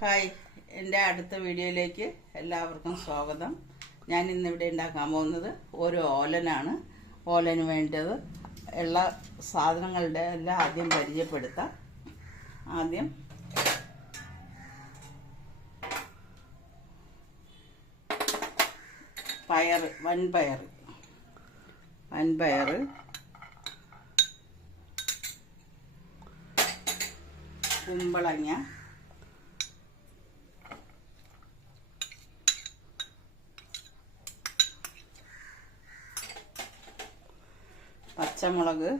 Hi, എൻ്റെ അടുത്ത വീഡിയോയിലേക്ക് എല്ലാവർക്കും സ്വാഗതം. ഞാൻ ഇന്നിവിടെ ഉണ്ടാക്കാൻ പോകുന്നത് ഒരു ഓലനാണ്. ഓലന് വേണ്ടത് ഉള്ള സാധനങ്ങളുടെ എല്ലാം ആദ്യം പരിചയപ്പെടുത്താം. ആദ്യം വൻപയർ, കുമ്പളങ്ങ, പച്ചമുളക്,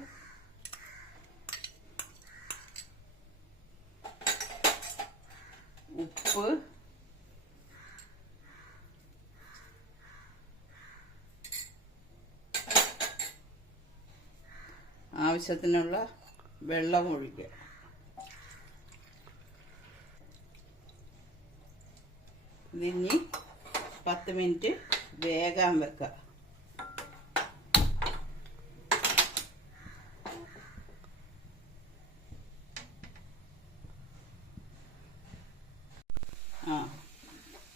ഉപ്പ്, ആവശ്യത്തിനുള്ള വെള്ളം ഒഴിക്കുക. ഇതിനി 10 മിനിറ്റ് വേകാൻ വെക്കുക.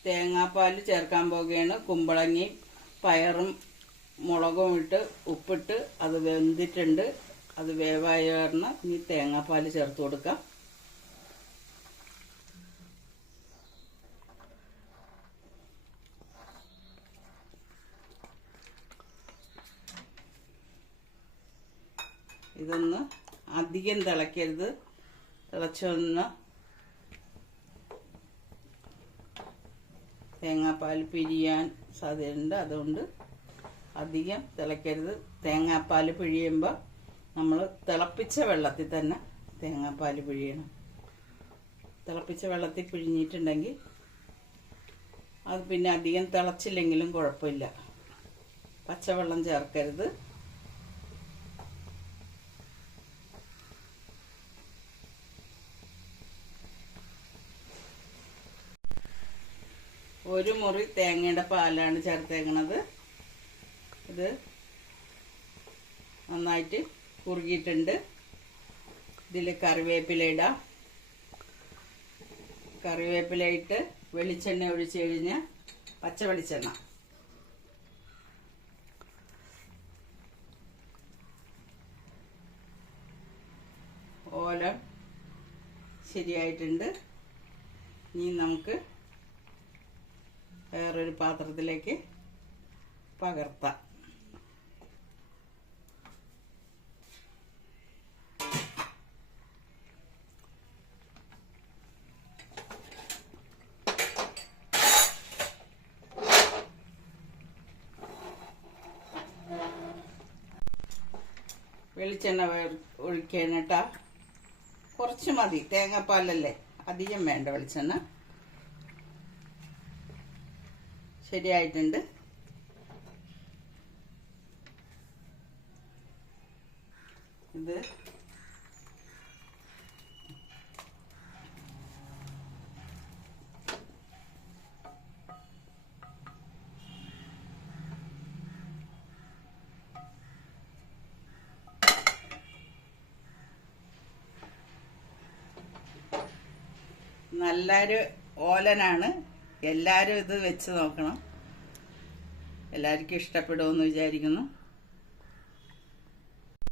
തേങ്ങാപ്പാൽ ചേർക്കാൻ പോകുകയാണ്. കുമ്പളങ്ങയും പയറും മുളകും ഇട്ട് ഉപ്പിട്ട് അത് വെന്തിട്ടുണ്ട്. അത് വേവായ കാരണം ഇനി തേങ്ങാപ്പാൽ ചേർത്ത് കൊടുക്കാം. ഇതൊന്ന് അധികം തിളക്കരുത്. തിളച്ചൊന്ന് തേങ്ങാപ്പാൽ പിഴിയാൻ സാധ്യതയുണ്ട്. അതുകൊണ്ട് അധികം തിളക്കരുത്. തേങ്ങാപ്പാൽ പിഴിയുമ്പോൾ നമ്മൾ തിളപ്പിച്ച വെള്ളത്തിൽ തന്നെ തേങ്ങാപ്പാൽ പിഴിയണം. തിളപ്പിച്ച വെള്ളത്തിൽ പിഴിഞ്ഞിട്ടുണ്ടെങ്കിൽ അത് പിന്നെ അധികം തിളച്ചില്ലെങ്കിലും കുഴപ്പമില്ല. പച്ചവെള്ളം ചേർക്കരുത്. ഒരു മുറി തേങ്ങയുടെ പാലാണ് ചേർത്തേക്കണത്. ഇത് നന്നായിട്ട് കുറുകിയിട്ടുണ്ട്. ഇതിൽ കറിവേപ്പില ഇടാം. കറിവേപ്പില ഇട്ട് വെളിച്ചെണ്ണ ഒഴിച്ച് കഴിഞ്ഞ് പച്ച വെളിച്ചെണ്ണ, ഓലം ശരിയായിട്ടുണ്ട്. ഇനി നമുക്ക് വേറൊരു പാത്രത്തിലേക്ക് പകർത്താം. വെളിച്ചെണ്ണ ഒഴിക്കണം കേട്ടോ. കുറച്ച് മതി, തേങ്ങാപ്പാലല്ലേ, അധികം വേണ്ട വെളിച്ചെണ്ണ. ശരിയായിട്ടുണ്ട്. ഇത് നല്ലൊരു ഓലനാണ്. എല്ലാവരും ഇത് വെച്ച് നോക്കണം. എല്ലാവർക്കും ഇഷ്ടപ്പെടുമെന്ന് വിചാരിക്കുന്നു.